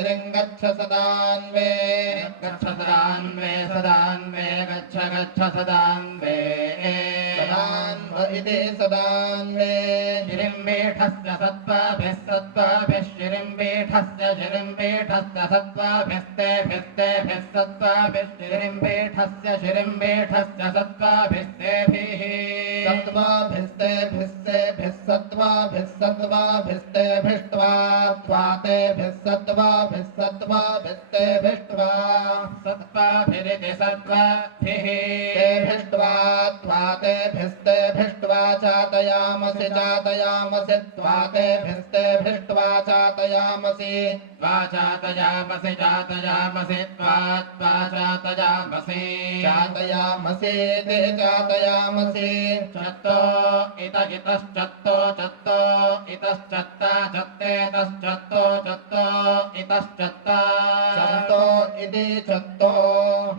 गिरिं गच्छ सदान्वे गच्छ सदान्वे सदान्वे गच्छ गच्छ सदान्वे सदान्व इति सदान्वे शिरिम्बीठस्य सत्त्वाभिः सत्त्वाभिः शिरिम्बीठस्य शिरिम्बीठस्य सत्त्वाभिस्तेभिस्तेभिः सत्त्वाभिः शिरिम्बीठस्य शिरिम्बीठस्य सत्त्वाभिस्तेभिः सत्त्वाभिस्तेभिस्तेभिः सत्त्वाभिः सत्त्वाभिस्तेभिष्ट्वा त्वातेभिः सत्त्वाभिः सत्त्वाभिस्तेभिष्ट्वा सत्त्वाभिरिति सत्त्वाभिः तेभिष्ट्वा त्वातेभिस्तेभिष्ट्वा चातयामसि चातयामसि त्वातेभिस्तेभिष्ट्वा चातयामसि त्वा चातयामसि चातयामसि त्वा त्वा चातयामसि चातयामसि ते चातयामसि चत्तो इत इतश्चत्तो चत्तो इतश्चत्ता चत्तेतश्चत्तो चत्तो इतश्चत्ता चत्तो इति चत्तो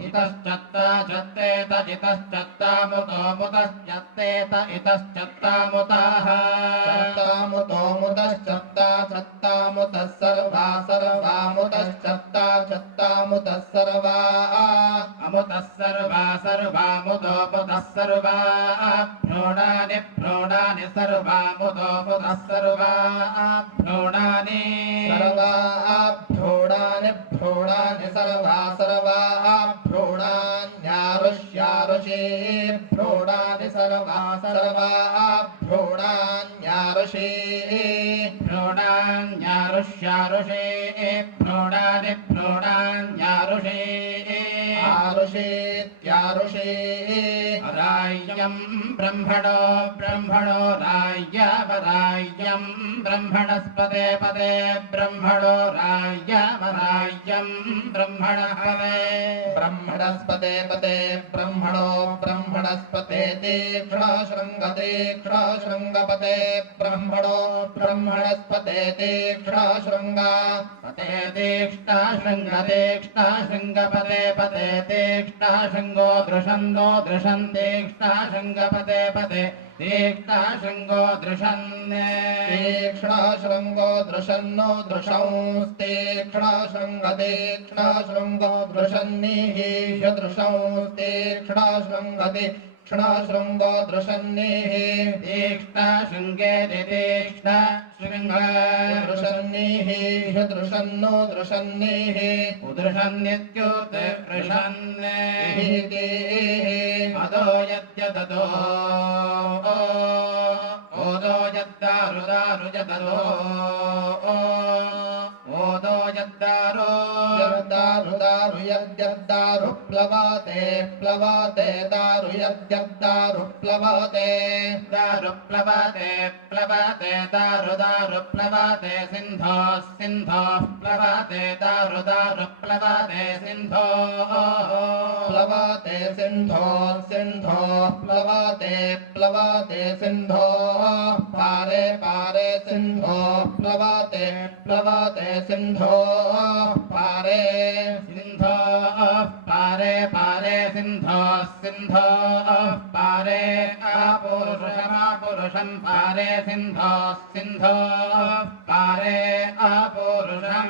इतश्चत्ता चत्तेत इतश्चत्ता मुतो मुतश्चत्तेत इतश्चत्ता मुताः चत्ता मुतो मुतश्चत्ता चत्ता मुतः सर्वा सर्वा मुतश्चत्ता चत्ता मुतः सर्वा अमुतः सर्वा सर्वा मुतो मुतः सर्वा भ्रूणानि भ्रूणानि सर्वा मुतो मुतः सर्वा भ्रूणानि सर्वा भ्रूणानि भ्रूणानि सर्वा सर्वा भ्रूणान्यारुष्यारुषे भ्रूणानि सर्वा सर्वा भ्रूणान्यारुषे भ्रूणान्यारुष्यारुषे भ्रूणानि भ्रूणान्यारुषे आरुषेत्यारुषे राय्यं ब्रह्मणो ब्रह्मणो राय्यवराय्यं ब्रह्मणस्पदे पदे ब्रह्मणो राय्यवराय्यं ब्रह्मणः ब्रह्मणस्पदे पदे ब्रह्मणो ब्रह्मणस्पते तीक्ष्णशृङ्गपते ब्रह्मणो ब्रह्मणस्पते तीक्ष्णशृङ्गा पते तीक्ष्णशृङ्गपते पते तीक्ष्णशृङ्गो दृशन्दो दृशन् तीक्ष्णशृङ्गपते पते तीक्ष्णशृङ्गो दृशन् तीक्ष्णशृङ्गो दृशन्नो दृशंस्तीक्ष्णशृङ्गो दृशन्निः दृशंस्तीक्ष्णशृङ्गति क्षणशृङ्गो दृशन्निः तीक्ष्णशृङ्गे तीक्ष्णशृङ्ग दृशन्निः दृशन्नो दृशन्निः उदृशन्नित्युदृशन्निः अदो यद्यदो ओदो यद्दारुदारुजदो ओदो यद्दारो यद्दारुदारु यद्यद्दारु प्लवते प्लवते दारु यद्यद्दारु प्लवते दारु प्लवते प्लवते दारु दारु प्लवते सिन्धो सिन्धो प्लवते दारु दारु प्लवते सिन्धो प्लवते सिन्धो सिन्धो प्लवते प्लवते सिन्धो पारे पारे सिन्धो प्लवते प्लवते सिन्धो पारे सिन्धो पारे पारे सिन्धो सिन्धो पारे अपुरुषं पारे सिन्धो सिन्धो पारे अपुरुषं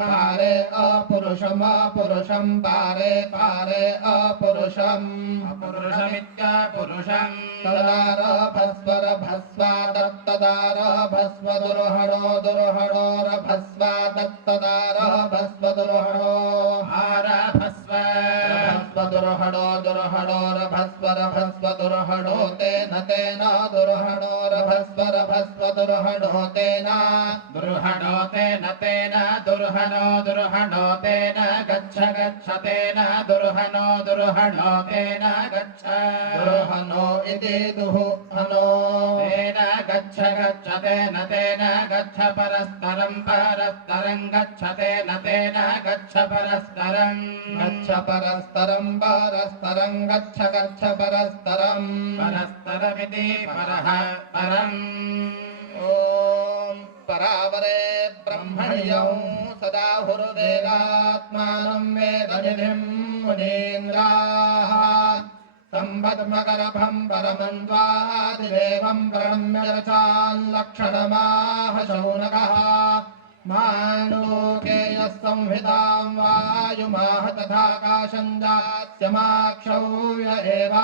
पारे अपुरुषं पारे पारे अपुरुषम् अपुरुषमित्यपुरुषम् तदार भस्वर भस्वा दत्तदार भस्व दुर्हणो दुर्हणोर भस्वा दत्तदार भस्व दुर्हणो हार भस्व भस्व दुर्हणो दुर्हणोर भस्वर भस्व दुर्हणो तेन तेन दुर्हणोर भस्वर भस्व दुर्हणो तेन दुर्हणो तेन तेन दुर्हणो दुर्हणो तेन गच्छ गच्छ तेन दुर्हणो दुर्हणो तेन गच्छ दुर्हणो इति दुःहनो तेन गच्छ गच्छ तेन तेन गच्छ परस्परं परस्परं गच्छ तेन तेन गच्छ परस्परं गच्छ परस्परं परस्परं गच्छ गच्छ परस्परं परस्परमिति परः परम् ॐ परावरे ब्रह्मण्यं सदा हुर्वेदात्मानं वेदनिधिं मुनीन्द्राः सम्पद्मकरभं परमन्द्वादिदेवं प्रणम्य रचाल्लक्षणमाह शौनकः माण्डूकेय संहितां वायुमाह तथाकाशं जास्यमाक्षौर्य एव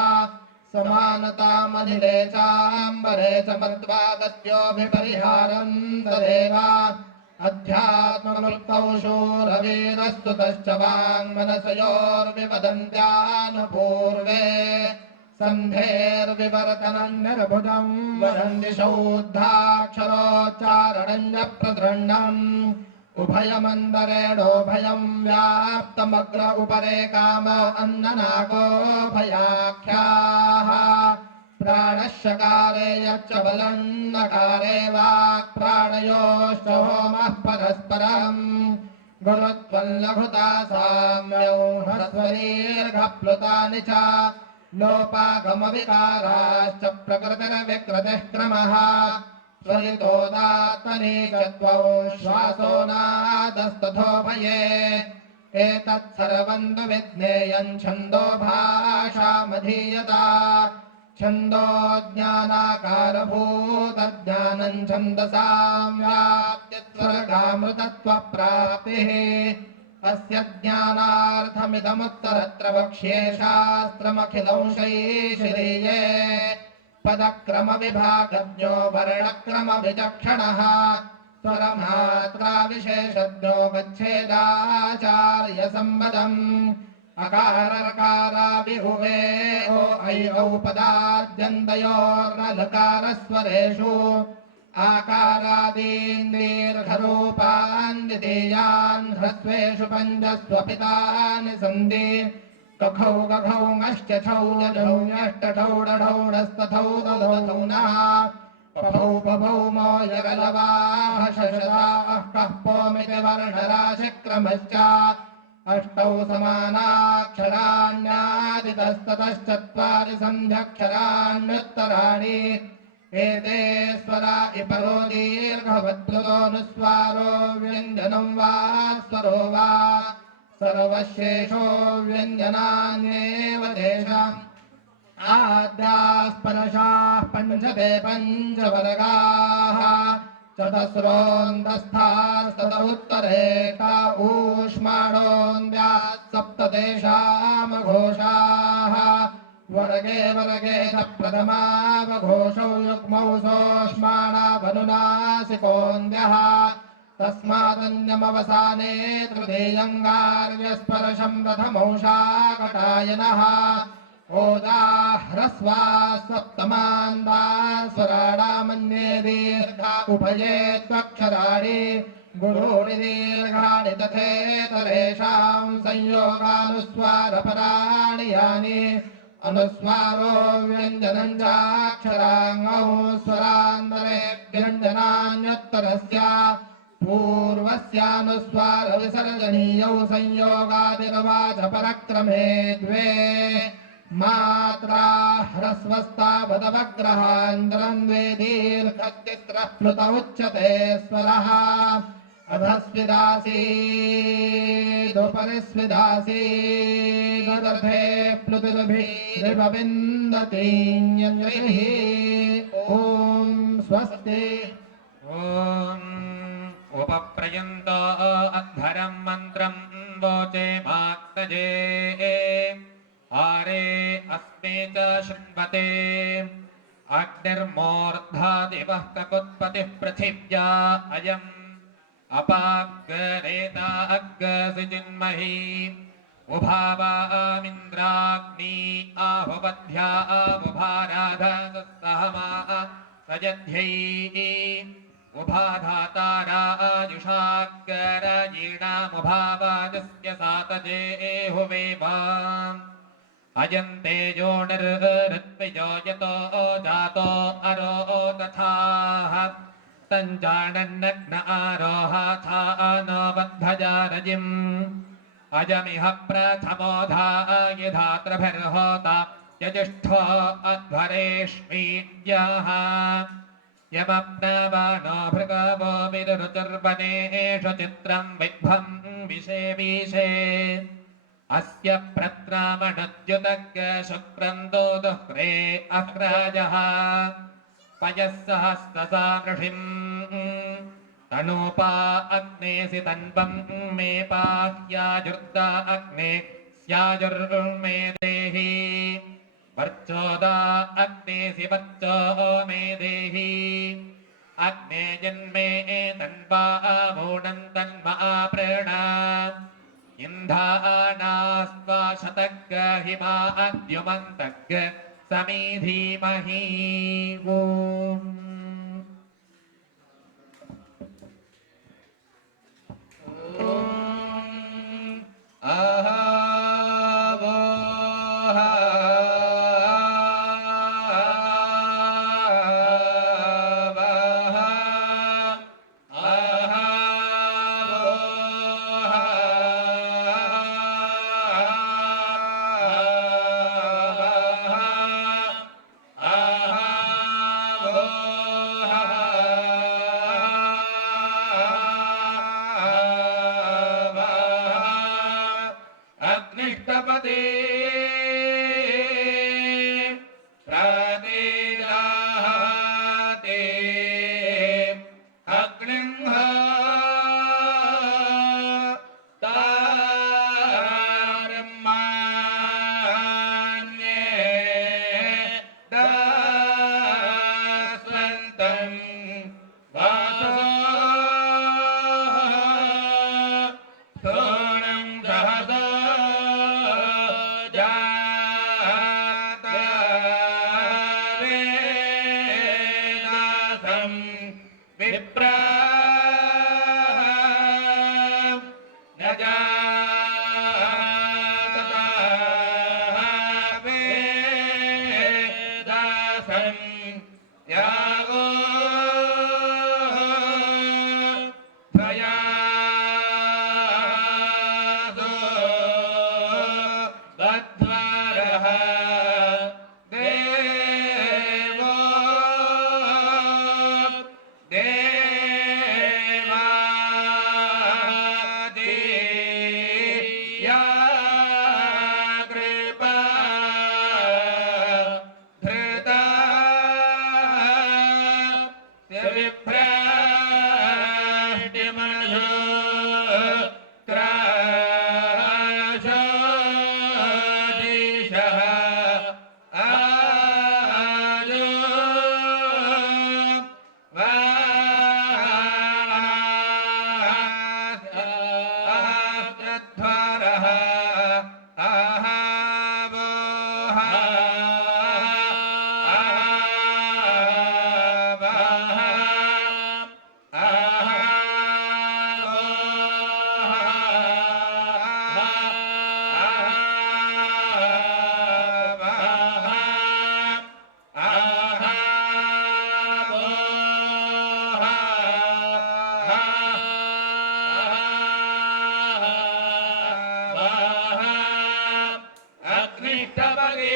समानतामनिले चाम्बरे च मत्वा गत्योऽभिपरिहारं तदेव अध्यात्मक्लुप्तौ शूरवीरस्तुतश्च वाङ्मनसयोर्विवदन्त्यानुपूर्वे सन्धेर्विवर्तनन्निर्भुजं वदन्ति शौद्धाक्षरोच्चारणञ्जप्रदृण्डम् उभयमन्दरेणोभयं व्याप्तमग्र उपरे कामो अन्ननागो भयाख्याः प्राणशकारे यच्च बलन्नकारे वाक्प्राणयोश्च होमः परस्परम् गुरुत्वं लघुता साम्यौ ह्रस्वदीर्घप्लुतानि च लोपागमविकाराश्च प्रकृतिर्विकृतिः क्रमः स्वरितोदात्मनि च त्वौ श्वासो नादस्तथोभये एतत्सर्वं तु विज्ञेयं छन्दो भाषामधीयता छन्दो ज्ञानाकारभूतज्ञानं छन्दसां व्याप्य स्वर्गामृतत्वप्राप्तिः अस्य ज्ञानार्थमिदमुत्तरत्र वक्ष्ये शास्त्रमखिलंशैशिरीये पदक्रमविभागज्ञो वर्णक्रमविचक्षणः स्वरमात्राविशेषज्ञो गच्छेदाचार्यसम्मतम् अकारकाराभिहुवे ओ ऐ औ पदाद्यन्तयोर्नलकारस्वरेषु आकारादीन् दीर्घरूपान् द्वितीयान् ह्रस्वेषु पञ्चस्वपितानि सन्ति कखौ गघौ ङश्च छौ जझौ ञष्टठौ डढौ णस्तथौ दधौ नः पभौ पभौ मोयरलवाः शशदाः कः पोमिति वर्णराशिक्रमश्च अष्टौ समानाक्षराण्यादितस्ततश्चत्वारि सन्ध्यक्षराण्युत्तराणि एते स्वरा इपरो दीर्घवत्प्लुतोऽनुस्वारो व्यञ्जनं वा स्वरो वा सर्वशेषो व्यञ्जनान्येव तेषाम् आद्याः स्पर्शाः पञ्चते पञ्चवर्गाः चतस्रोऽन्तस्थास्तत उत्तरेटा ऊष्माणोऽन्द्याः सप्त तेषामघोषाः वर्गे वर्गे च प्रथमावघोषौ युग्मौ सोष्माणावनुनासिकोऽन्द्यः तस्मादन्यमवसाने तृतीयङ्गार्यस्पर्शं प्रथमौषाकटायनः ओदाह्रस्वा सप्तमान्दा स्वराणामन्ये दीर्घा उभये त्वक्षराणि गुरूणि दीर्घाणि तथेतरेषां संयोगानुस्वारपराणि यानि अनुस्वारो व्यञ्जनं चाक्षराङ्गौ स्वरान्तरे व्यञ्जनान्युत्तरस्य पूर्वस्यानुस्वारविसर्जनीयौ संयोगादिर्वाचपरक्रमे द्वे मात्रा ह्रस्वस्तावदवग्रहान्तरं द्वे दीर्घतिस्रः प्लुत उच्यते स्वरः अधस्विदासीदुपरिस्विदासीदर्थे प्लुतिर्भिरिवविन्दतीञ्यञ्जलिः ॐ स्वस्ति ॐ उपप्रयन्त अध्वरं मन्त्रं वोचे मात्तजे आरे अस्मे च शृण्वते अग्निर्मूर्धादिवः ककुत्पतिः पृथिव्या अयम् अपाग्रेता अग्रसि चिन्मही उभावामिन्द्राग्नी आहुवध्या आहुभाराधसहमा सजध्यै उभाधातारा आयुषाग्रयीणामुभावाजस्य सातजे हुवेवा अयन्तेजो निर्ऋत्विजो यतो जातो अरो तथाः तञ्जानन्नग्न आरोहाथानो बद्धजारजिम् अजमिह प्रथमोधायधात्रभिर्होता यजिष्ठो अध्वरेष्मीद्याः यमप्नवानो भृगवो विरुचर्वनेषु चित्रं विद्भं विषेवीशे अस्य प्रत्रामणद्युतज्ञ शुक्रं दोदुह्रे अह्राजः पयः सहस्रसा नृषिम् तनूपा अग्नेसि तन्वं मे पाह्याजुर्दा अग्ने स्याजुर्मे देहि वर्चोदा अग्नेसि वर्चो मे देहि अग्ने जन्मे तन्वा मूढं तन्मा प्रण इन्धानास्त्वा शतग् हिमा अद्युमन्तग् समीधीमहि ॐ अग्निष्टपदे प्रादिदाते अग्निंह तारमान्ये दास्वन्तं वासो सोनं सहसा विप्रा न जातता वेदासं यागो प्रयासो बद्ध्वरः देवो देवादिया कृपा धृता विभ्राष्टिमधु क्राशोदिशः आजो वास्त्रध्वरः आहावोः अग्निष्टपदे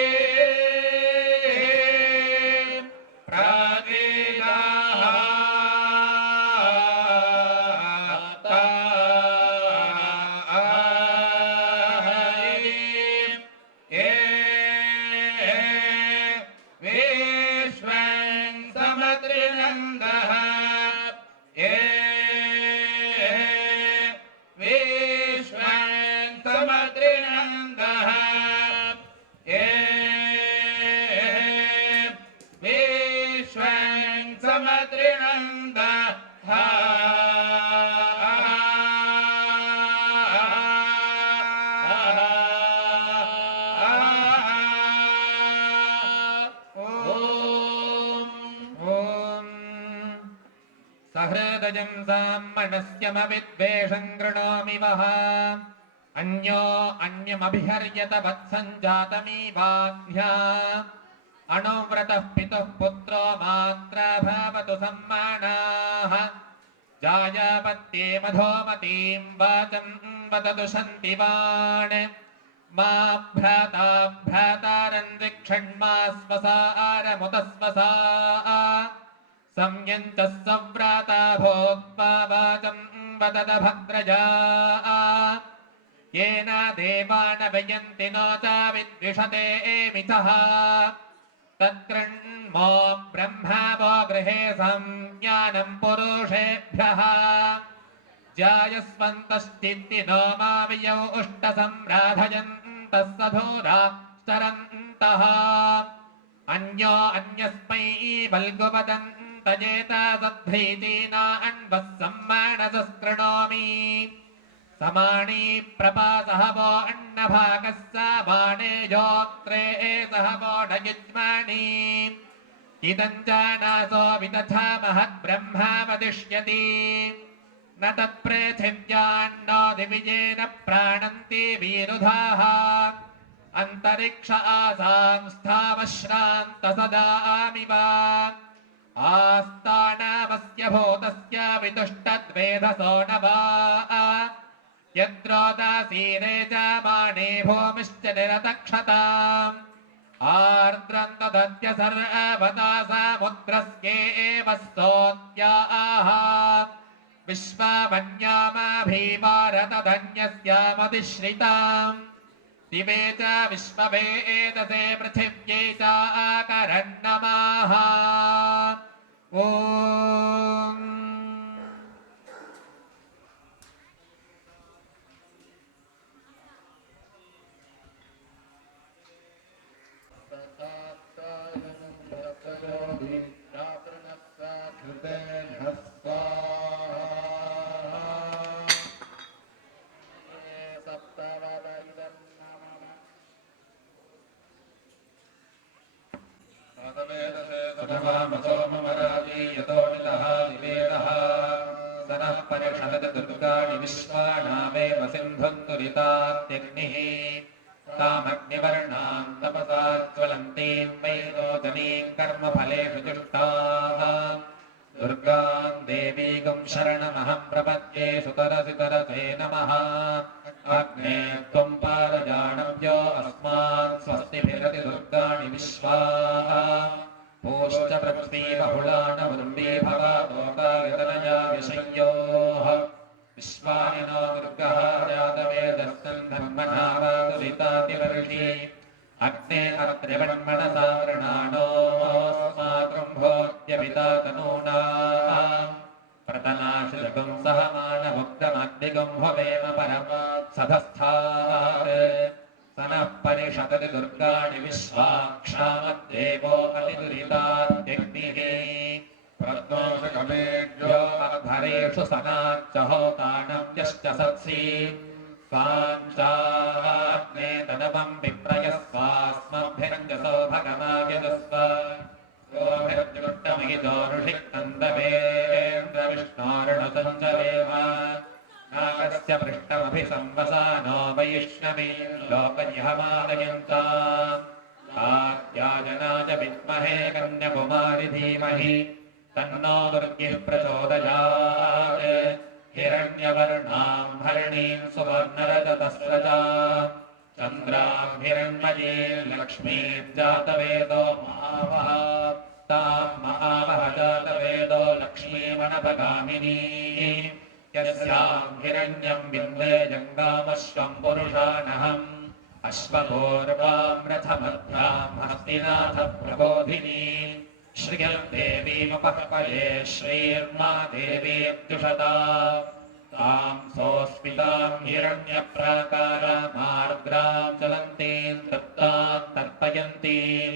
विश्वं समत्रिनन्दः विश्वं समत्रिनन्दः विश्वं समत्रिनन्दः सहृदयं साम्मनस्यमविद्वेषं कृणोमि वः अन्यो अन्यमभिहर्यत वत्सञ्जातमीवाह्या अणुव्रतः पितुः पुत्रो मात्रा भवतु सम्मानाः जायापत्ये मधोमतीं वाचं वदतु शन्तिवान् मा भ्राता भ्रातारन्विक्षण्मा स्वसारमुतस्वसा संयञ्चः सव्राता भोक्त्वा वाचं वदत भद्रजा येन देवा न वयन्ति नो च विद्विषते मिथः तत्कृण्मो ब्रह्मा वो गृहे संज्ञानं पुरुषेभ्यः जायस्वन्तश्चित्तिनो मावियौ उष्टसंराधयन्तः सधूरा स्तरन्तः अन्यो अन्यस्मै बल्गुपदन्तजेता सद्भीतीना अन्वः सम्मानसस्कृणोमि समाणी प्रपासः वो अन्नभागः समाने योत्रे सह वो नयुज्मानि इदं जानासो वितथा महद्ब्रह्मा वदिष्यति न तत्पृथिव्यान्नो दिविजेन प्राणन्ति वीरुधाः अन्तरिक्ष आसां स्थावश्रान्त सदामिव आस्तानामस्य भूतस्य वितुष्टद्वेधसो न वा यद्रोदासीरे जामाने भूमिश्च निरतक्षताम् आर्द्रं तदद्य सर्वदा समुद्रस्येव स्तोत्याः विश्वमन्यामाभीमारतधन्यस्यामधिश्रिताम् दिवे च विश्ववेदसे पृथिव्यै च आकरन्नमाः ॐ दुर्गाणि विश्वानामेव सिन्धुन्तुरितात्यग्निः तामग्निवर्णां तपसा ज्वलन्तीं वैरोचनीं कर्मफलेषु जुष्टाः दुर्गां देवीगं शरणमहं प्रपद्ये सुतरसितरसे नमः अग्ने त्वं पारजानव्यो अस्मान् स्वस्तिभिरति दुर्गाणि विश्वाः पूश्च पृथ्वी बहुलानवृन्दी भवादोकायतनया विषय्योः विश्वानि नो दुर्गः जातवेदस्तं धर्मनावादुरितातिवर्षि अग्ने अत्रिवन्मनसा वृणानोऽस्माकं भोत्यपिता तनूनाम् प्रतनाशुजगं सह मानमुग्धमग्निगं भवेम परमात् सधस्थात् स नः परिषदति दुर्गाणि विश्वाक्षामद्देवो अतिदुरितात्यग्निः प्रद्मोषकमेभ्यो अधरेषु सनाच्च होतानव्यश्च सत्सि स्वाञ्चाग्ने तनवं विप्रयस्वास्मभ्यञ्जसो भगमायजस्व गोभिर्जुष्टमहितोरुषिक्तन्दवेन्द्रविष्णोरुणसञ्चरेम नागस्य पृष्ठमभिसंवसानो वैष्णवी लोकयहमादयन्ताम् कात्यायनाय विद्महे कन्याकुमारि धीमहि तन्नो दुर्गिः प्रचोदयात् हिरण्यवर्णां हरिणीं सुवर्णरजतस्रजाम् चन्द्रां हिरण्मयीं लक्ष्मीं जातवेदो महावः तां महावः जातवेदो लक्ष्मीमनपगामिनी यस्यां हिरण्यं बिन्दे जङ्गामश्वं पुरुषानहम् अश्वपूर्वां रथमध्यां हस्तिनाथ प्रबोधिनी श्रियं देवीमुपह्वये श्रीर्मा देवीऽब्जुषता तां सोऽस्मितां हिरण्यप्राकारामार्द्रां चलन्तीं तप्तां तर्पयन्तीं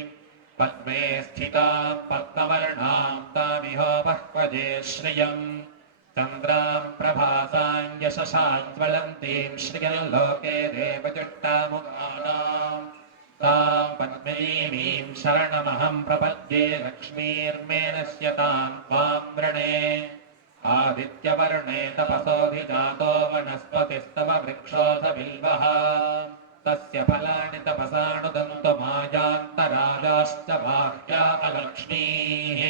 पद्मे स्थितां पद्मवर्णां तामिहोपह्वये श्रियम् चन्द्रां प्रभासां यशसां ज्वलन्तीं श्रियं लोके देवजुष्टामुखानां तां पद्मनीमीं शरणमहं प्रपद्ये लक्ष्मीर्मेनश्यतां त्वां वृणे आदित्यवर्णे तपसोऽधिजातो वनस्पतिस्तव वृक्षोऽथ बिल्वः तस्य फलानि तपसानुदन्तमायान्तराजाश्च बाह्या अलक्ष्मीः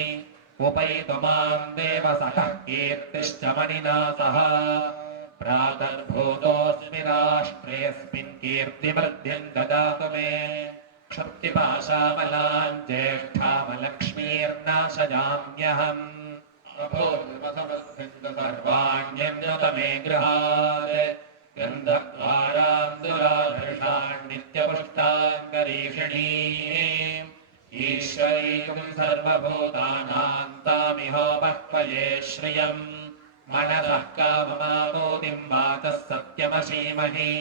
उपैतु मां देव सखः कीर्तिश्च मणिना सह प्रातर्भूतोऽस्मि राष्ट्रेऽस्मिन् कीर्तिवृद्धिं ददातु मे क्षुत्तिपाशामलां ज्येष्ठामलक्ष्मीर्नाशयाम्यहम् सर्वाण्यन्युत मे गृहात् गन्धद्वारां दुराधर्षान् नित्यपुष्टां करीषिणीः ईश्वर ईश्वरीकम् सर्वभूतानां तामिहोपह्वये श्रियम् मनसः काममामोदिम् वाचः सत्यमसीमहि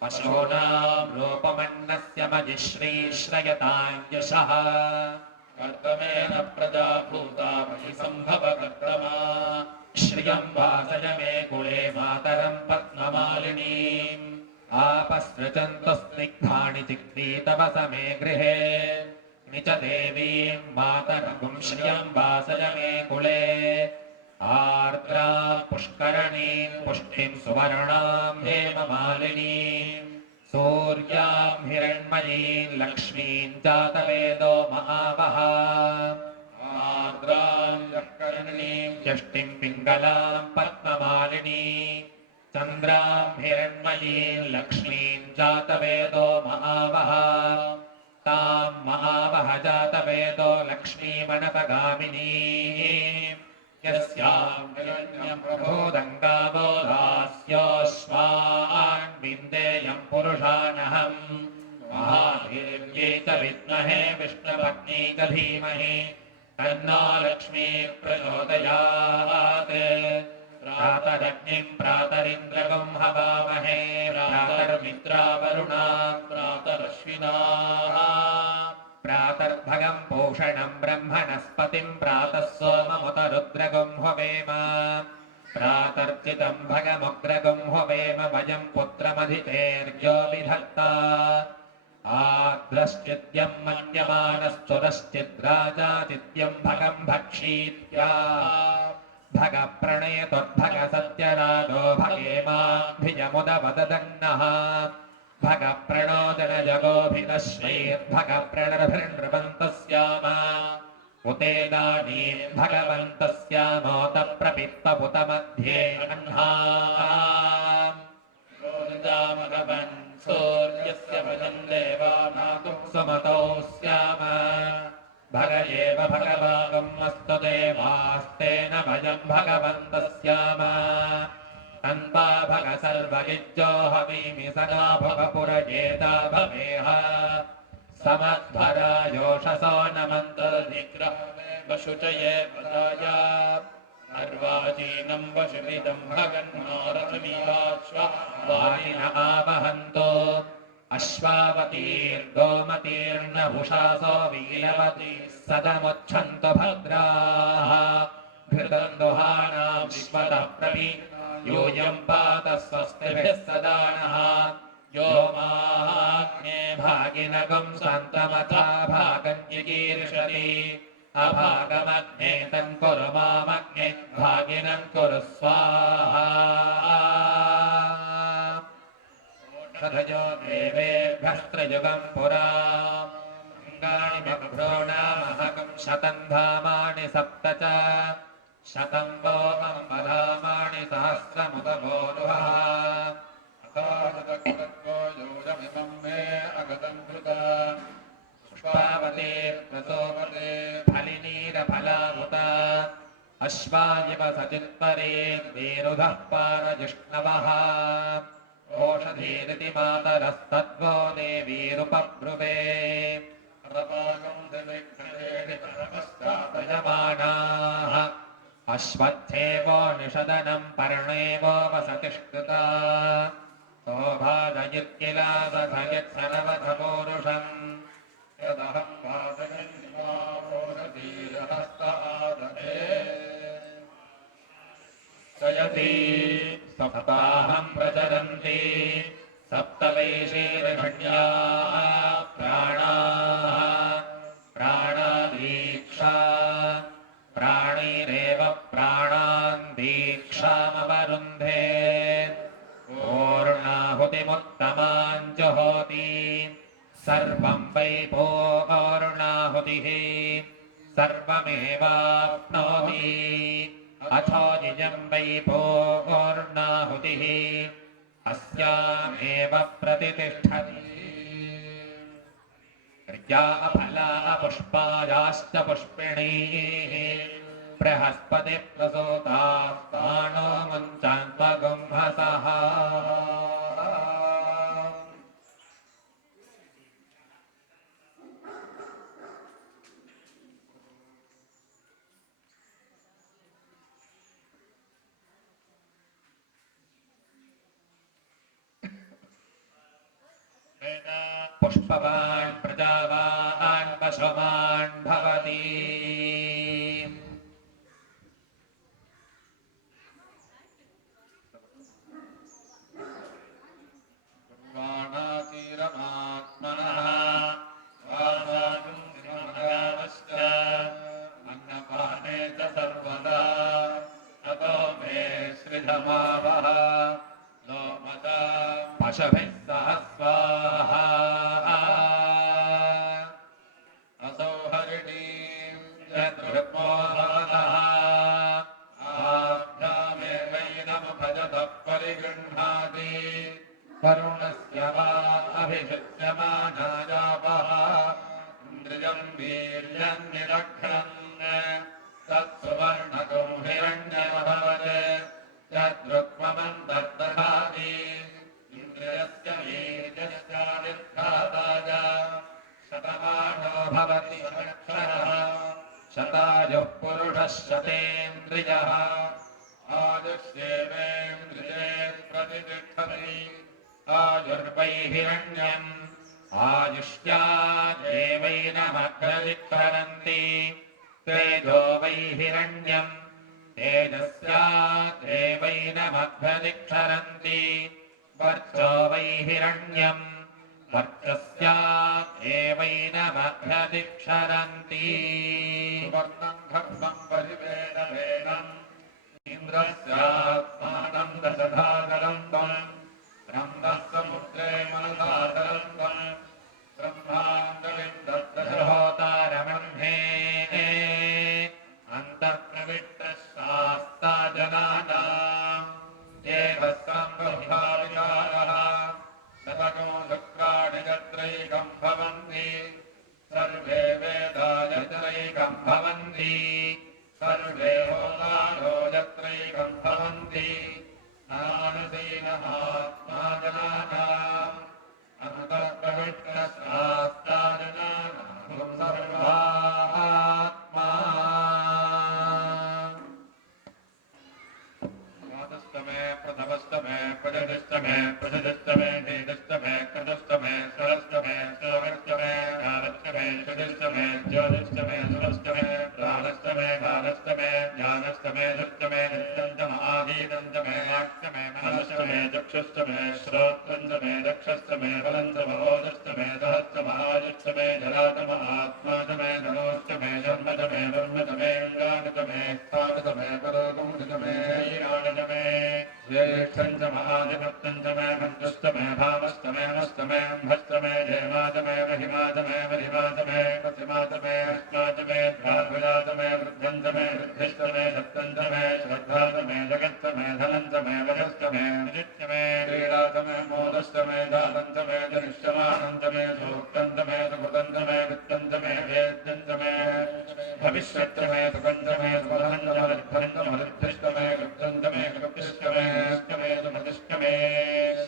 पशूनाम् रूपमन्नस्य मजिश्रीश्रयताम् यशः कर्तमेन प्रजा भूता मयि सम्भवकर्तमा श्रियम् वासय मे कुले मातरम् पद्ममालिनीम् आपसृजन्तु स्निग्धानि चिक्रीतव समे गृहे निच देवीम् मातरगुम् श्रियम् वासय मे कुले आर्द्राम् पुष्करणीम् पुष्टिम् सुवर्णाम् हेममालिनीम् सूर्याम् हिरण्मयीम् लक्ष्मीम् जातवेदो महावः आर्द्राम् पुष्करणीम् यष्टिम् पिङ्गलाम् पद्ममालिनीम् चन्द्राम् हिरण्मयीम् लक्ष्मीम् जातवेदो महावः ताम् महावः जातवेदो लक्ष्मीमनपगामिनी यस्याम् हिरण्यम् प्रभोदङ्गावो दास्योऽश्वान् विन्देयम् पुरुषानहम् महावीर्यै च विद्महे विष्णुपत्नी च धीमहि तन्नो लक्ष्मी प्रचोदयात् प्रातरग्निम् प्रातरिन्द्रगम् हवामहे प्रातर्मित्रावरुणा प्रातरश्विनाः प्रातर्भगम् पोषणम् ब्रह्मणस्पतिम् प्रातः सोममुत रुद्रगुम् हवेम प्रातर्चितम् भगमुग्रगुम् हवेम वयम् पुत्रमधितेर्यो विधत्ता आद्रश्चिद्यम् मन्यमानश्चुरश्चिद्राजाचिद्यम् भगम् भक्षीत्या भगप्रणयतुर्भग सत्यराजो भगेमाभिजमुदवदन्नः भगप्रणोदनजगोभिदश्वैर्भगप्रणरभिर्नृपन्तस्याम उतेदानीम् भगवन्तस्यामोत प्रपित्तपुतमध्ये अह्नाम् भगवन् सूर्यस्य भजन् देवानातुम् सुमतौ स्याम भग एव भगवागमस्तु देवास्तेन भजम् भगवन्तस्याम तन्वा भग सर्वगिज्जो हवीमि सदा भवपुरजेता भवेह समध्वरायोषसो नमन्तर्निग्रहमेव शुचये पदाय अर्वाचीनम् वशुमिदम् भगन्नो रथमिवाश्वानिन आवहन्तो अश्वावतीर्गोमतीर्नभुषासो वीरवती सदमुच्छन्तु भद्राः घृतम् दुहानाम् विश्वतः प्रवि यूयम् पात स्वस्तिभिः सदा नः यो माग्ने भागिनगुम् सन्तमथा भागम् जिगीर्षति अभागमग्ने तम् कुरु मामग्ने भागिनम् कुरु स्वाहा षधयो देवेभ्यस्त्रयुगम् पुरा अङ्गानि बभ्रूणामहकम् शतम् धामानि सप्त च शतम् वो अम्बधामानि सहस्रमुदभोरुहः योजमिमम् मे अगतम् कृता पुष्पावते प्रसोपते फलिनीरफलामुता अश्वायिव सचित्परे वीरुधः पारजिष्णवः ओषधीरिति मातरस्तद्वो देवीरुपब्रुवे परमस्तातयमानाः अश्वत्थेवो निषदनम् पर्णेवो वसतिष्कृता शोभाजयित्किला दधयत्सनवधपूरुषम् यदहम् वादयन्निमारोषधीरहस्तादधे सयति सप्ताहम् प्रचरन्ति सप्तवैशीर्घण्याः प्राणाः प्राणादीक्षा प्राणैरेव प्राणान् दीक्षामवरुन्धे पूर्णाहुतिमुत्तमाम् जुहोति सर्वम् वै पूर्णाहुतिः सर्वमेवाप्नोति अथो निजम् वै पूर्णाहुतिः अस्यामेव प्रतितिष्ठति या फला पुष्पायाश्च पुष्पिणीः बृहस्पति प्रसूतास्तानो मुञ्चान्त्वगुंहसः पुष्पवान् प्रजावान् पशुमान् भवति वाणातीरमात्मनः वासायुंसिमगावश्च अन्नपाने च सर्वदा ततो मे श्रिधमावः लोमता पशुभिः सह स्वाहा असौ हरिणीं यद्रुक्मोहनः आभ्यामेवैनमुभजतः परिगृह्णाति वरुणस्य वा अभिषिच्यमानायापः इन्द्रियं वीर्यं निरघ्नन् तत्सुवर्णकं हिरण्यमभवत् यद्रुक्ममन्तर्दधाति इन्द्रियस्य वीर्यस्यादिर्घाताय शतमानो भवति संवत्सरः शतायुः पुरुषः शतेन्द्रियः आयुष्येवेन्द्रिये प्रतिष्ठति आयुर्वै हिरण्यम् आयुष्यादेवैनमग्रविक्षरन्ति तेजो वै हिरण्यम् तेजस्यादेवैनमग्रविक्षरन्ति वर्चो वै हिरण्यम् वर्चस्यादेवैनमग्रविक्षरन्ति सुवर्णं गर्भं परिवेदवेदम् इन्द्रस्यात्मानं दशधाकरं त्वम् ब्रह्मः समुद्रे मनसादरं त्वम् ब्रह्माण्डविन्दस्य होतारमह्ने अन्तःप्रविष्टः शास्ता जनानाम् देवः सम्बुद्धाविकारः शतको शुक्राणि यत्रैकं भवन्ति सर्वे वेदा यत्रैकं भवन्ति सर्वे होतारो यत्रैकं भवन्ति नानुदीनमात्मा जनानाम् अन्तःप्रविष्टः शास्ता जनानां सर्वात्मा द्वादशतमे प्रथमस्तमे प्रजतिस्तमे प्रजतिस्तमे धेदस्तमे कृतस्तमे सरस्तमे सरवर्तमे गावस्तमे शुदिस्तमे ज्योतिस्तमे सुरस्तमे प्राणस्तमे भागस्तमे ज्ञानस्तमे धृतमे नित्यन्तमाधीनन्तमे वाक्यमे मनस्तमे चक्षुस्तमे श्रोत्रन्तमे दक्षस्तमे बलन्तमहोदस्तमे सहस्तमहायुस्तमे जलातम आत्मातमे धनोस्तमे जन्मतमे ब्रह्मतमे अङ्गानतमे स्थानतमे परोगुंसतमे ईरानतमे ज्येष्ठन्तमहाधिपत्यन्तमे मन्त्रस्तमे भावस्तमे मस्तमे अम्भस्तमे जयमातमे महिमातमे मधिमातमे प्रतिमातमे अस्मातमे द्वाभुजातमे वृद्धन्तमे वृद्धिस्तमे सप्तन्तमे श्रद्धातमे जगत्तमे धनन्तमे वजस्तमे नित्यमे क्रीडातमे मोदस्तमे दातन्तमे जनिष्यमानन्तमे सूक्तन्तमे सुकृतन्तमे वित्तन्तमे वेद्यन्तमे भविष्यत्तमे सुगन्धमे सुबलन्तमरुद्धन्तमरुद्धिष्टमे गुप्तन्तमे गुप्तिष्टमे अष्टमे सुमतिष्टमे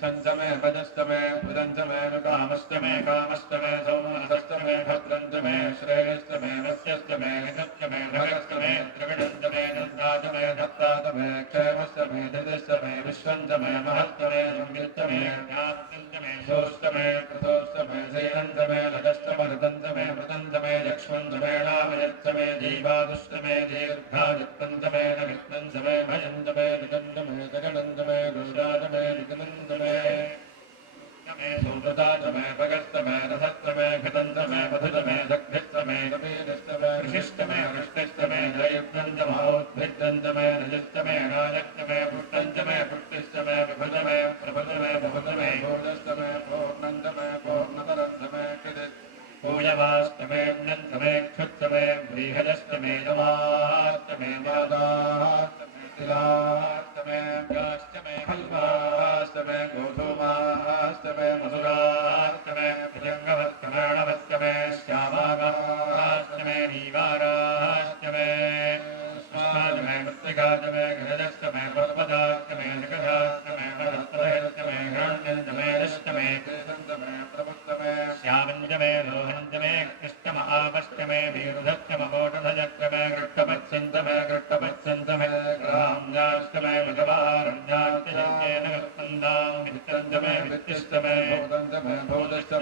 सन्तमे भजस्तमे भुजन्तमे कामस्तमे कामस्तमे सौमनसस्तमे भद्रन्तमे श्रेयस्तमे वस्यस्तमे नित्यमे भगस्तमे त्रिविडन्तमे नन्दातमे दत्तातमे क्षेमस्तमे धृतस्तमे विश्वन्तमे महस्तमे संयुक्तमे ज्ञातन्तमे शोस्तमे कृतोस्तमे श्रीरन्तमे लजस्तमरुदन्तमे मृदन्तमे लक्ष्मन्तमे नामयत्तमे जीवादुष्टमे दीर्घायुक्तन्तमे नवित्तन्तमे भजन्तमे निगन्तमे गगनन्तमे गुरुरातमे निगमन्तमे सूत्रतातमे भगस्तमे रसस्तमे घटन्तमे मधुतमे दग्धिस्तमे कपीरस्तमे ऋषिष्टमे वृष्टिस्तमे जयुक्तन्तमोद्भिद्यन्तमे रजस्तमे राजस्तमे पुष्टन्तमे पुष्टिस्तमे विभुतमे प्रभुतमे बहुतमे भूर्णस्तमे पूर्णन्तमे पूर्णतरन्तमे कृदित् पूयवास्तमे नन्तमे क्षुत्तमे व्रीहदस्तमे नमास्तमे मादास्तमे तिलास्तमे गास्तमे खल्वास्तमे गोधूमास्तमे मधुरास्तमे भुजङ्गवस्तमेणवस्तमे श्यामागास्तमे नीवारास्तमे स्मादमे मृत्तिकातमे गरजस्तमे पर्वतास्तमे जगदास्तमे महस्तमे हिरण्यन्तमे दस्तमे कृतन्तमे प्रमुक्तमे श्यामञ्जमे रोहन्तमे कृष्णमहापष्टमे वीरुधत्तमकोटधजक्रमे गृष्टपत्सन्तमे गृष्टपत्सन्तमे ग्राम्यास्तमे मघवारण्यास्तमेन वित्तन्तमे वित्तिस्तमे भूतन्तमे भूतश्च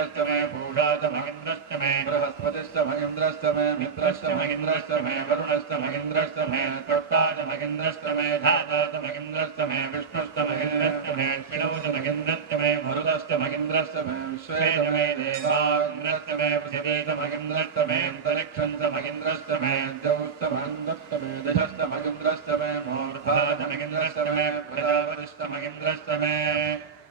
महेन्द्रश्च मे पूषा च महेन्द्रश्च मे बृहस्पतिश्च महेन्द्रश्च मे मित्रश्च महेन्द्रश्च मे वरुणश्च महेन्द्रश्च मे कर्ता च महेन्द्रश्च मे धाता च महेन्द्रश्च मे विष्णुश्च महेन्द्रश्च मे अश्विनौ च महेन्द्रश्च मे मरुतश्च महेन्द्रश्च मे विश्वे च मे देवान्द्रश्च मे पृथिवी च महेन्द्रश्च मे अन्तरिक्षं च महेन्द्रश्च मे द्यौश्च महेन्द्रश्च मे दिशश्च महेन्द्रश्च मे मूर्धा च महेन्द्रश्च मे प्रजापतिश्च महेन्द्रश्च मे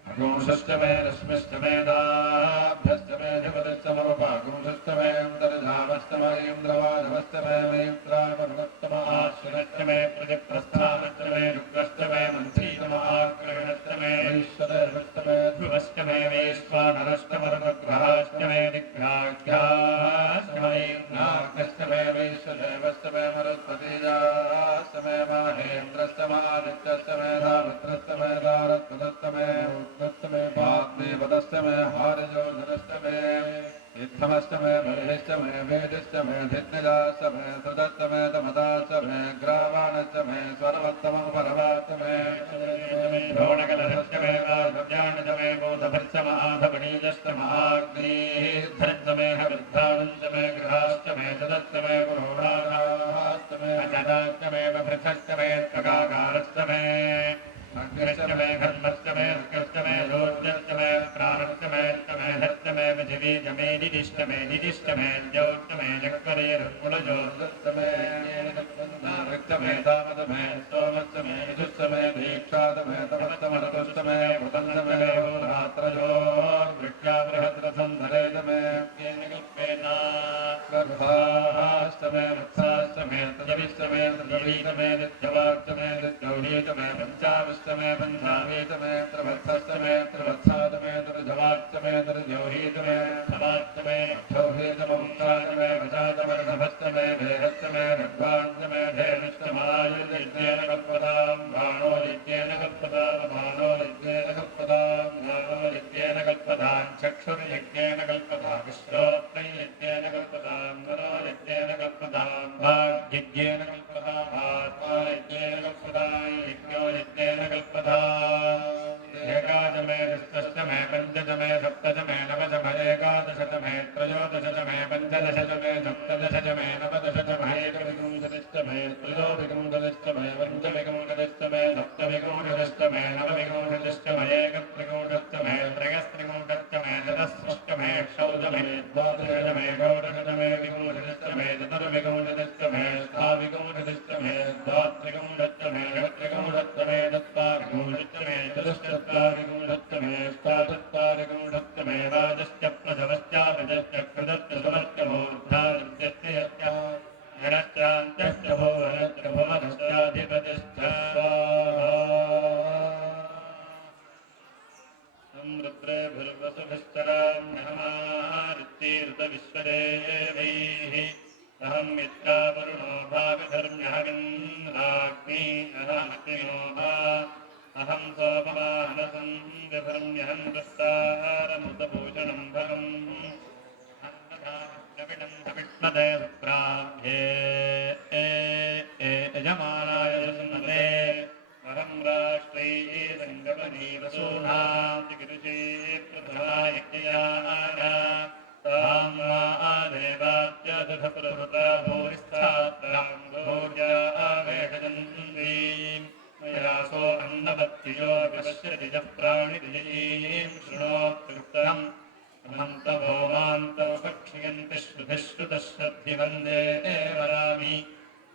अगुंशश्च मे रश्मिश्च मे दाभ्यश्च मे धिपतिश्च मरुपागुंशश्च मे अन्तर्जामश्च मे इन्द्रवादवश्च मे मयित्रावरुणश्च महाश्विनश्च मे प्रतिप्रस्थानश्च मे रुद्रश्च मे मन्त्रीश्च महाग्रहणश्च मे वैश्वदेवश्च मे ध्रुवश्च मे वैश्वानरश्च मरुतग्रहाश्च मे दिग्भ्याख्याश्च मे इन्द्राग्नश्च मे वैश्वदेवश्च मे मरुत्पतीजाश्च मे माहेन्द्रश्च मादित्यश्च मे धामित्रश्च मे दारत्वदश्च मे रुद्रश्च मे पाग्देवदश्च मे हारिजोधनश्च मे इत्थमश्च मे बर्हिश्च मे वेदिश्च मे धिन्निदाश्च मे सुदश्च मे तमदाश्च मे ग्रावाणश्च मे स्वरवत्तमं परवाश्च मे द्रोणकलशश्च मे वागव्याणश्च मे बोधभश्च महाधवणीजश्च महाग्नेधरश्च मे हविद्धानश्च मे गृहाश्च मे तदश्च मे पुरोडाश्च मे अचदाश्च मे बभृथश्च मे त्वगाकारश्च मे अग्निश्च मे घर्मश्च मे अर्कश्च मे रोद्रश्च मे प्राणश्च मे धश्च मे पृथिवी च मे निदिष्ट मे द्यौश्च मे चक्रे रङ्गुलजोश्च मे रक्त मे तामत मे सोमश्च मे यजुश्च मे दीक्षात मे तपश्च मरुतश्च मे भृतश्च मे होरात्रयोर्वृक्षा बृहद्रथं धरेत मे गर्भाश्च मे वत्साश्च मे तजविश्च मे तृवीत मे दित्यवाक्च मे दित्यौहीत मे पञ्चावश्च मे पञ्चावीत मे त्रिवत्सश्च मे त्रिवत्सात मे त्रिजवाक्च मे त्रिजौहीत मे क्षमाच्च मे क्षौहीत मुक्ताच मे भजात वर्धभश्च मे भेहश्च मे रग्वाञ्च मे धेनुश्च मायुर्यज्ञेन कल्पतां बाणो यज्ञेन कल्पतां बाणो यज्ञेन कल्पतां बाणो यज्ञेन कल्पतां चक्षुर्यज्ञेन कल्पतां श्रोत्रं यज्ञेन कल्पतां मनो यज्ञेन कल्पतां वाग्यज्ञेन कल्पतां आत्मा यज्ञेन कल्पतां यज्ञो यज्ञेन कल्पतां एकादश मे दशश्च मे पञ्चदश मे सप्तदश मे नवदश मे एकादशच मे त्रयोदशच मे पञ्चदशच मे सप्तदशच मे नवदशच मे एकविंशतिश्च मे त्रयोविंशतिश्च मे पञ्चविंशतिश्च मे सप्तविंशतिश्च मे नवविंशतिश्च मे एकत्रिंशतिश्च मे त्रयस्त्रिंशतिश्च मे चतुष्षष्ठ मे षोडश मे द्वादशच मे षोडशच मे विंशतिश्च मे चतुर्विंशतिश्च मे अष्टाविंशतिश्च मे द्वात्रिंशतिश्च मे षट्त्रिंशतिश्च मे चत्वारिंशतिश्च मे चतुश्चत्वारिंशतिश्च मे अष्टाचत्वारिंशतिश्च मे वाजश्च प्रसवश्चाभिजश्च कृतश्च सुमश्च मूर्धाश्च यश्च गणश्चान्तश्च भुवनश्च भुवनश्चाधिपतिश्च रुद्रेभिर्वसुभिश्चरां नहमारित्यैर्दविश्वदेवैः अहं मित्रा वरुणो भाविधर्म्यहमिन्द्राग्नि अहमग्निनो भा अहं सोमवाहनसं विधर्म्यहं दस्तारमृतभूषणं भगम् अन्नदानविणं हविष्मदे सुप्राभ्ये यजमानाय सुन्नते अहं राष्ट्रैः सङ्गमनीवसूनां चिकिरुषे प्रथमायज्ञयाय तां मा देवाच्यदधप्रभृता भूरिस्थात्रां भोर्या आवेशजन्तीं मयासो अन्नवत्तियो विपश्यति च प्राणिदिजीं शृणोत्युक्तम् अनन्तभौमान्तो कक्ष्यन्ति श्रुतिश्रुतश्रद्धि वन्दे वरामि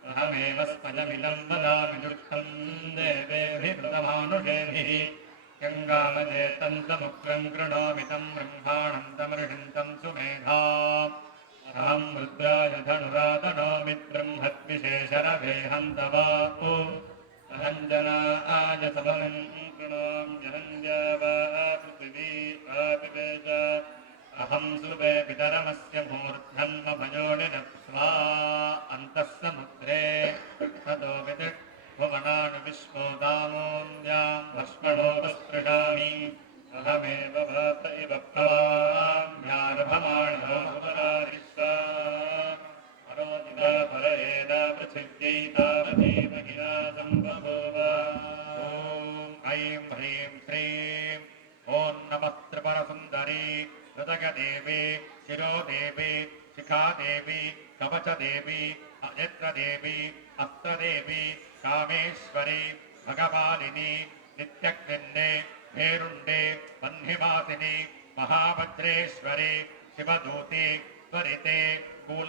अहमेव स्मजमिदं वदामि दुःखं देवेभिर्वृतमानुषेभिः गङ्गामजेतन्तमुग्रं कृणोमि तं ब्रह्माणं तमर्षन्तं सुमेधाम् अहं रुद्राय धनुरातनोमि ब्रह्मद्विशेषरवेहं तवापु अहञ्जनाय समं कृणोम्यहञ्जा वा पृथिवी आपिवेश अहं सुवे पितरमस्य मूर्धन्मभयोनिरप्स्वा अन्तः समुद्रे ततो विदिक् भुवनानि विश्वोदामोऽन्यां भस्मणोपस्पृशामि अहमेव वात इव प्रवाम्यारभमाणो भवरारिष्टा परोदिता परयेदा पृथिव्यै तावदेव गिरा सम्बभूव ॐ ऐं ह्रीं श्रीं ॐ नमः त्रिपुरसुन्दरी ऋतगत देवी शिरो देवी शिखा देवी कवच देवी अनेत्र देवी हस्तदेवी कामेश्वरी भगवालिनी नित्यग्निन्ने भेरुण्डे वह्निवासिनी महाभद्रेश्वरी शिवदूते त्वरिते कूल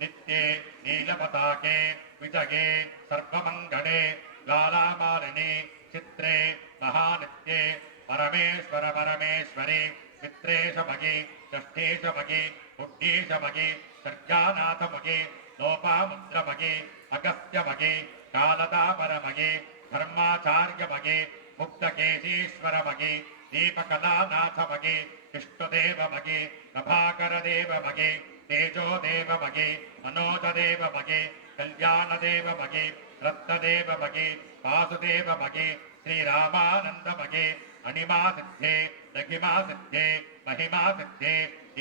नित्ये नीलपताके विजगे सर्वमङ्गले ज्वालामालिनी चित्रे महानित्ये परमेश्वर परमेश्वरी चित्रेशमगे षष्ठेशमगे बुद्धेशमगे सर्गानाथमगे लोपामुद्रमगे अगस्त्यमगे कालदापरमगे धर्माचार्यमगे मुक्तकेशीश्वरमगे दीपकलानाथमगे विष्णुदेवमगे प्रभाकरदेवमगे तेजोदेवमगे मनोजदेवमगे कल्याणदेवमगे रत्नदेवमगे वासुदेवमगे श्रीरामानन्दमगे अणिमासिद्धे लघिमासिद्धे महिमासिद्धे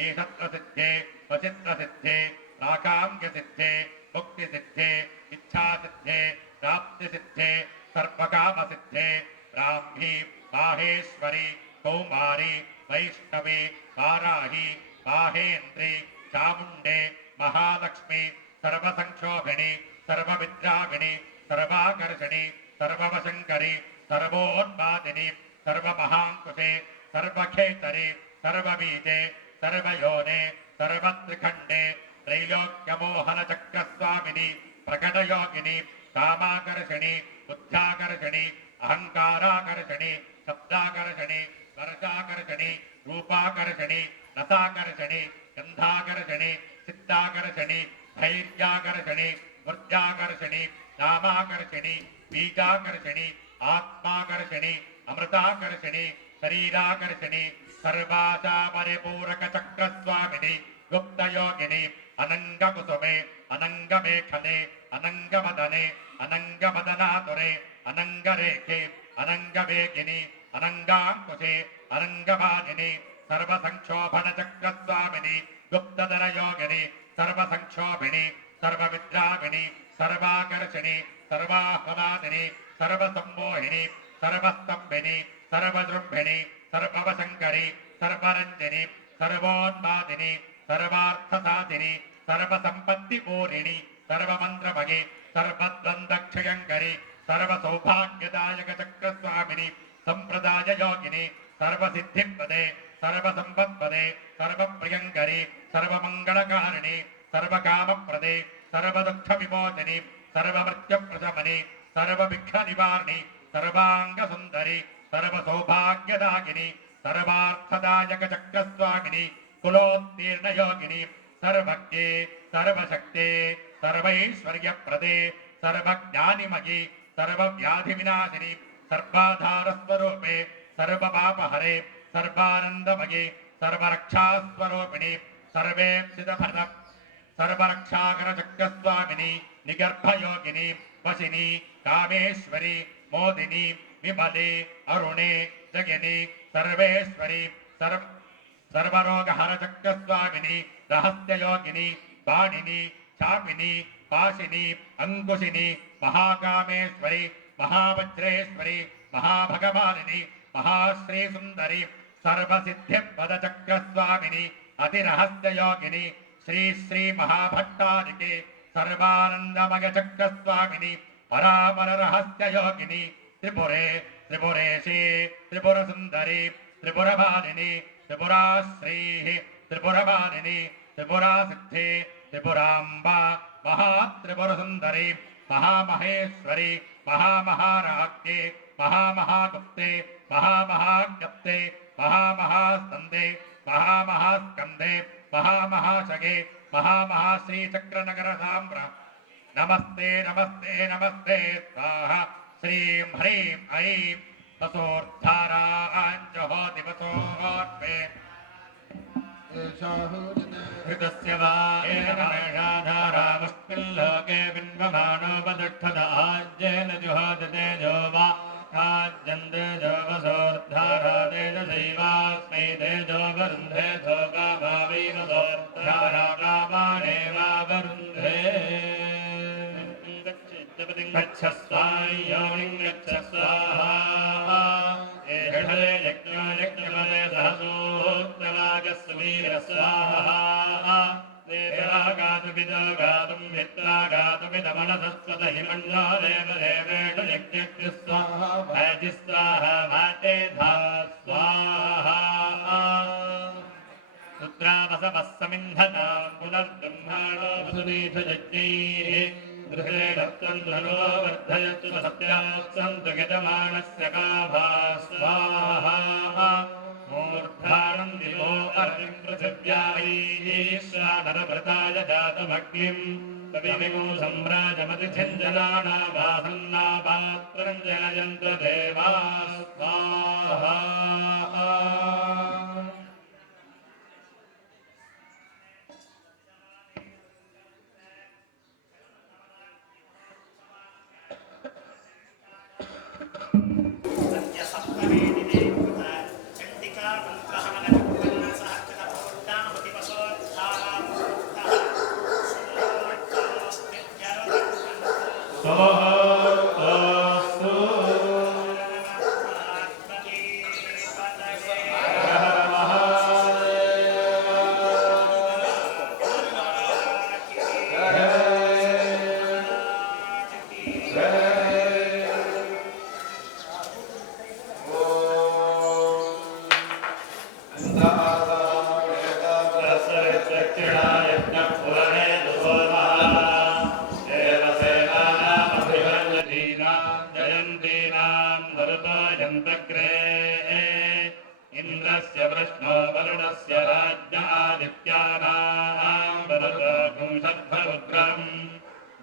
ईशत्रसिद्धे वचित्रसिद्धे राकाङ्गसिद्धे मुक्तिसिद्धे इच्छासिद्धे प्राप्तिसिद्धे सर्वकामसिद्धे ब्राह्मी माहेश्वरी कौमारी वैष्णवी वाराही माहेन्द्री चामुण्डे महालक्ष्मी सर्वसंक्षोभिणी सर्वविद्राविणी सर्वाकर्षणी सर्ववशङ्करी सर्वोन्मादिनी सर्वमहाङ्कुशे सर्वखेतरी सर्वबीजे सर्वयोने सर्वत्रिखण्डे त्रैलोक्यमोहनचक्रस्वामिनी प्रकटयोगिनी कामाकर्षणी बुद्ध्याकर्षणी अहङ्काराकर्षणी शब्दाकर्षणी वर्षाकर्षणी रूपाकर्षणी रसाकर्षणी गन्धाकर्षणी चित्ताकर्षणी धैर्याकर्षणी मूर्ध्याकर्षणी नामाकर्षणी बीजाकर्षणी आत्माकर्षणी अमृताकर्षणी शरीराकर्षणी सर्वासा परिपूरकचक्रस्वामिनी गुप्तयोगिनी अनङ्गकुसुमे अनङ्गमेखले अनङ्गमदने अनङ्गमदनातुरे अनङ्गरेखे अनङ्गवेगिनी अनङ्गाङ्कुशे अनङ्गवादिनी सर्वसंक्षोभनचक्रस्वामिनी गुप्तधरयोगिनी सर्वसंक्षोभिणी सर्वविद्राविणी सर्वाकर्षणी सर्वाह्लादिनी सर्वसम्मोहिनी सर्वस्तम्भिनी सर्वजृम्भिणी सर्ववशङ्करी सर्वरञ्जनी सर्वोन्मादिनी सर्वार्थसाधिनी सर्वसम्पत्तिपूरिणी सर्वमन्त्रमगे सर्वद्वन्द्वक्षयङ्करी सर्वसौभाग्यदायकचक्रस्वामिनी सम्प्रदाययोगिनी सर्वसिद्धिपदे सर्वसम्पत्पदे सर्वप्रियङ्करी सर्वमङ्गलकारिणी सर्वकामप्रदे सर्वदुःखविमोचनी सर्वमृत्युप्रशमनी सर्वविघ्ननिवारिणी सर्वाङ्गसुन्दरी सर्वसौभाग्यदायिनी सर्वार्थदायकचक्रस्वामिनी कुलोत्तीर्णयोगिनी सर्वज्ञे सर्वशक्ते सर्वैश्वर्यप्रदे सर्वज्ञानिमयी सर्वव्याधिविनाशिनी सर्वाधारस्वरूपे सर्वपापहरे सर्वानन्दमये सर्वरक्षास्वरूपिणी सर्वेप्सितफल सर्वरक्षाकरचक्रस्वामिनी निगर्भयोगिनी वशिनी कामेश्वरी मोदिनी विमले अरुणे जगिनी सर्वेश्वरी सर्वरोगहरचक्रस्वामिनी रहस्ययोगिनी बाणिनी चापिनी पाशिनी अंकुशिनी महाकामेश्वरी महावज्रेश्वरी महाभगवालिनी महाश्रीसुन्दरी सर्वसिद्धिपदचक्रस्वामिनी अतिरहस्ययोगिनी श्री श्री महाभट्टारिके सर्वानन्दमयचक्रस्वामिनी परापररहस्ययोगिनी त्रिपुरे त्रिपुरेशी त्रिपुरसुन्दरी त्रिपुरबालिनी त्रिपुराश्रीः त्रिपुरबालिनी त्रिपुरासिद्धि त्रिपुराम्बा महात्रिपुरसुन्दरी महामहेश्वरी महामहाराज्ञे महामहागुप्ते महामहाज्ञप्ते महामहास्कन्दे महामहास्कन्धे महामहाशगे महामहाश्रीचक्रनगरसाम्र नमस्ते नमस्ते नमस्ते स्वाहा श्रीं ह्रीं ऐं वसोर्धाराञ्जहोति वसोर्वे हृदस्य वा एनमेषाधारावस्मिल्लोके बिन्वमानोपतिष्ठत आज्येन जुहोदते जो वा आज्यन्ते जो वसोर्धारा तेजसैवास्मै तेजो वरुन्धे धोकाभावै वसोर्धारा कामानेवावरुन्धे गच्छस्वायोनिं गच्छ स्वाहा एषले यज्ञो यज्ञपदे सहसोत्तमा स्वाहा देवागातुमिदगातुं मित्रागातुमिदमनसस्वत हिमन्नो देवदेवेण यज्ञस्य स्वाहा वाजि स्वाहा वाते धा स्वाहा रुद्रावसवः समिन्धतां पुनर्ब्रह्माणो वसुनीथयज्ञैः गृहे दत्तं धनो वर्धयतु सत्यास्सन्तु यजमानस्य काभा स्वाहा मूर्धानं दिवो अर्तिं पृथिव्यायीश्वानरभृताय जातमग्निं तविमिगो सम्राजमतिझञ्जनानावासन्नापात्रं जनयन्तु देवा स्वाहा इंद्रस्य वृष्णो वरुणस्य राज्ञादित्यानां वरुणगुंसद्भरुद्रम्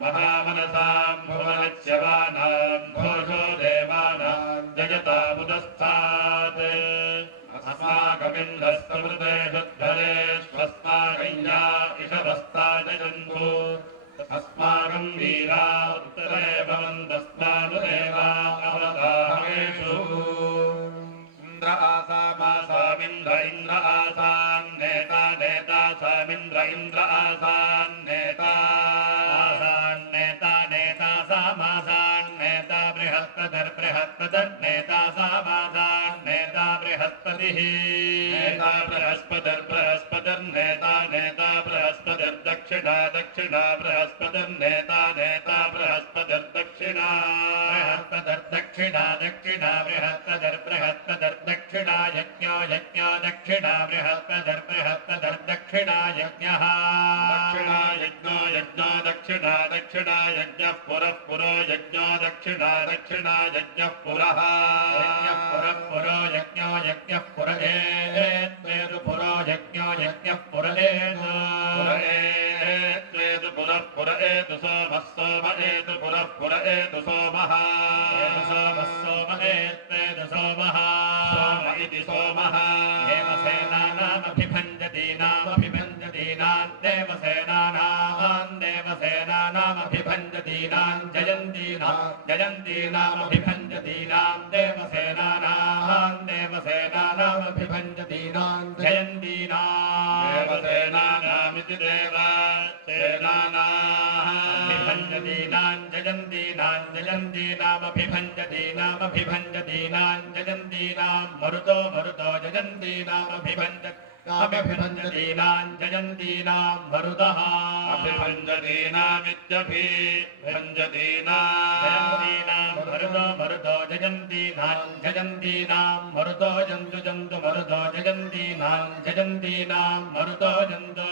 महामनसां भुवनस्य वानां घोषो देवानां जगतामुदस्थात् अस्माकमिन्द्रस्तमृते शुद्धरेष्वस्माकञ्जा इषवस्ता जयन्तु अस्माकं वीरा उत्तरे भवन्तस्मानुदेवा अवताहेषु इंद्र आसामासामिन्द्र इंद्र आसान्नेता नेता सामिन्द्र इंद्र आसान्नेता आसान्नेता नेता सामासान्नेता बृहस्पतिर्बृहस्पतिर्नेता सामासान्नेता बृहस्पतिः नेता बृहस्पतिर्बृहस्पतिर्नेता नेता बृहस्पतिर्दक्षिणा दक्षिणा बृहस्पतिर्नेता नेता बृहस्पतिर्दक्षिणा बृहस्पतिर्दक्षिणा दक्षिणा बृहस्पतिर्बृहस्पतिर्दक्षिणा यज्ञो यज्ञो दक्षिणा बृहस्पतिर्बृहस्पतिर्दक्षिणा यज्ञः दक्षिणा यज्ञो यज्ञो दक्षिणा दक्षिणा यज्ञः पुरः पुरो यज्ञो दक्षिणा दक्षिणा यज्ञः पुरः यज्ञः पुरः पुरो यज्ञो यज्ञः पुर एत्वेदु पुरो यज्ञो यज्ञः पुर एतु पुर एत्वेदु पुरः पुर एतु सोमः सोम एतु पुरः पुर एतु सोमः एतु सोमः सोम एत्वेदु सोमः सोम इति सोमः देवसेनानामभिभञ्जतीनामभिभञ्जतीनां देवसेनानामभिभञ्जतीनां जयन्तीनां जयन्तीनामभिभञ्जतीनां देवसेनानां देवसेनानामभिभञ्जतीनां जयन्तीनां देवसेनानामिति देवसेनानामभिभञ्जतीनां जयन्तीनां जयन्तीनामभिभञ्जतीनामभिभञ्जतीनां जयन्तीनां मरुतो मरुतो जयन्तीनामभिभञ्जतीनां जयन्तीनां मरुतः अभिभञ्जतीनामित्यभिभञ्जतीनां जयन्तीनां मरुतो मरुतो जयन्तीनां जयन्तीनां मरुतो जन्तु जन्तु मरुतो जयन्तीनां जयन्तीनां मरुतो जन्तु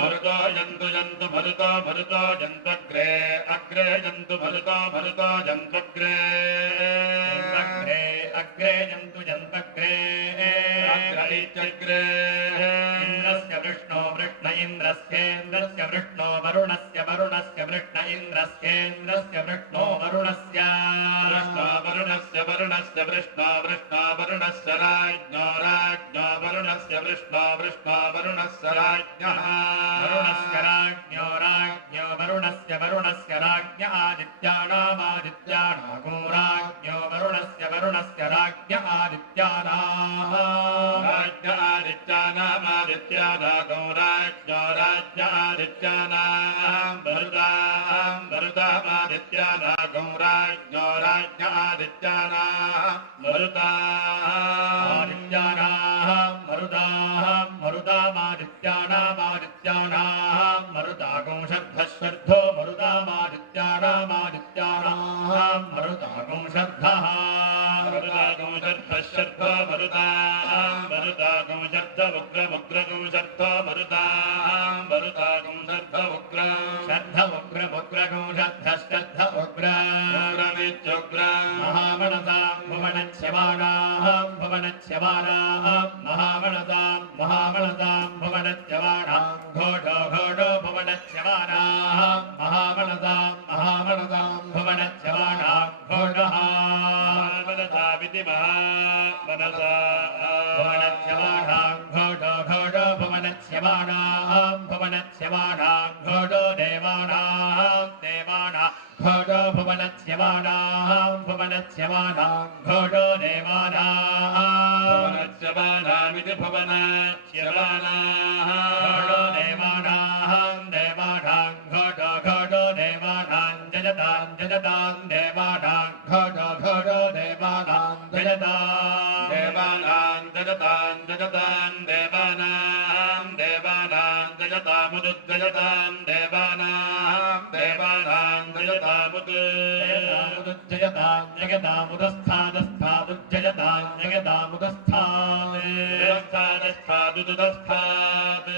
मरुतो जन्तु जन्तु मरुतो मरुतो जन्तग्रे अग्रे जन्तु मरुतो मरुतो जन्तग्रे अग्रे अग्रे जन्तु जन्तग्रे अग्रे इत्यग्रे इंद्रस्य वृष्णो वृष्ण इंद्रस्येन्द्रस्य वृष्णो वरुणस्य वरुणस्य वृष्ण इंद्रस्येन्द्रस्य वृष्णो वरुणस्य वृष्णो वरुणस्य वरुणस्य वृष्णो वृष्णो वरुणस्य राज्ञो राज्ञो वरुणस्य वृष्णो वृष्णो वरुणस्य राज्ञः वरुणस्य राज्ञो राज्ञो वरुणस्य वरुणस्य राज्ञ आदित्यानामादित्यानागो राज्ञो वरुणस्य वरुणस्य राज्ञ आदित्यानाः राज्ञ आदित्यानामादित्यानागो राज्ञो राज्ञ आदित्यानां वरुदां वरुदामादित्यानागो राज्ञो राज्ञ आदित्यानां वरुदां आदित्यानां मरुदामादित्यानामादित्यानां मरुतागं शब्दश्रद्धो मरुदामादित्यानामादित्यानां मरुतागं शब्दः मरुतागं शब्दश्रद्धो मरुतागं शब्द उग्रमुग्रगं शब्द मरुतागं शब्द उग्रगं शब्दश्रद्ध उग्रमित्युग्र महामनसां भुवनच्यमानां महामनसां भुवनच्यमानां घोटो भुवनच्यमानां महामनसां भुवनच्यमानां घोटः मनसाविति महामनसा भुवनच्यमानां घोटो भुवनच्यमानां घोटो देवानां घोटो भुवनच्यमानां घोटो देवानामिति भुवनच्यमानाः घोटो देवानां घोटो देवानां जजतां देवानां घोटो देवानां जजतां देवानां जजतामुदुज्जयतां देवानां जजतामुदुज्जयतां जगतामुदस्थादस्थादुज्जयतां जगतामुदस्थादस्थादुदस्थादुदस्थाद्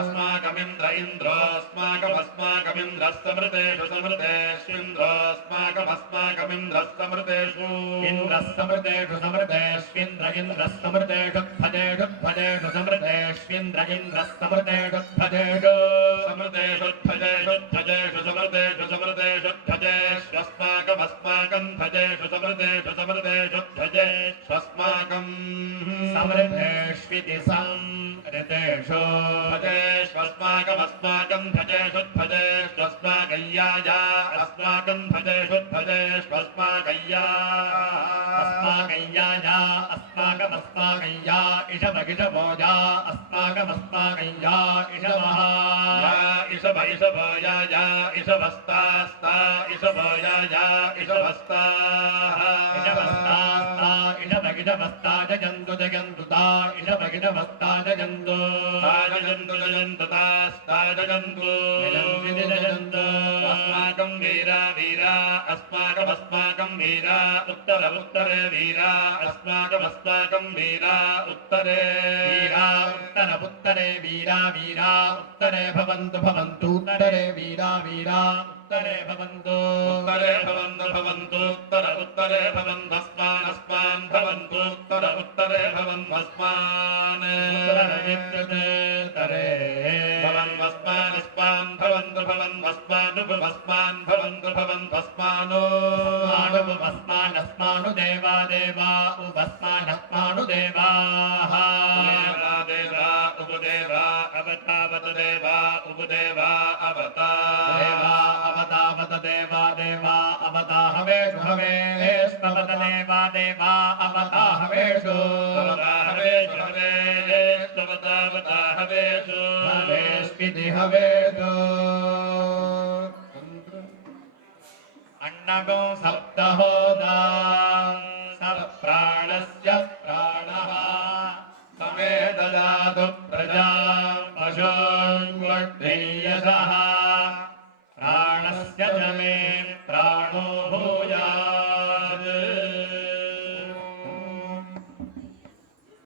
अस्माकमिन्द्र इन्द्रोऽस्माकमिन्द्रः समृतेषु समृतेष्विन्द्रोऽस्माकमिन्द्रः समृतेषु इन्द्रः समृतेष्विन्द्र इन्द्रः समृतेषु भजेषु समृतेष्विन्द्र इन्द्रः समृतेषु भजेषु समृतेष्वस्माकं भजेषु भजेष्वस्माकं समृतेष्विति समृतेषु भजेष्वस्माकं भजेष्वस्माकय्याया अस्माकं भजेष्वस्माकय्या अस्माकमस्माकय्या इषभगिषभोजा अस्माकमस्माकय्या इषवः इषभया इषभस्तास्ता इषभया इषभस्ताः इषभगिषभस्ता जयन्तु ता इषभगिषभस्ता जयन्तु तास्ता जयन्तु अस्माकं वीरा अस्माकमस्माकं वीरा उत्तरे वीरा अस्माकमस्माकं वीरा उत्तरे वीरा उत्तरे भवन्तु उत्तरे वीरा उत्तरे भवन्तु उत्तरे भवन्वस्मान् भवन्तु उत्तरे भवन्वस्मान् उत्तरे भवन्वस्मान् भवन्तु भवन्वस्मानु देवा उपस्मानस्मानु देवाः उपदेवा अवतावत देवा उपदेवा अवतावत देवा अवता हवेषु हवेष्ववत देवा अवता हवेषु हवेष्विति हवेषु अन्नगो सप्तहोदा सप्राणस्य प्राणः समे ददातु प्रजां पशून् वर्धेयसः प्राणस्य च मे प्राणो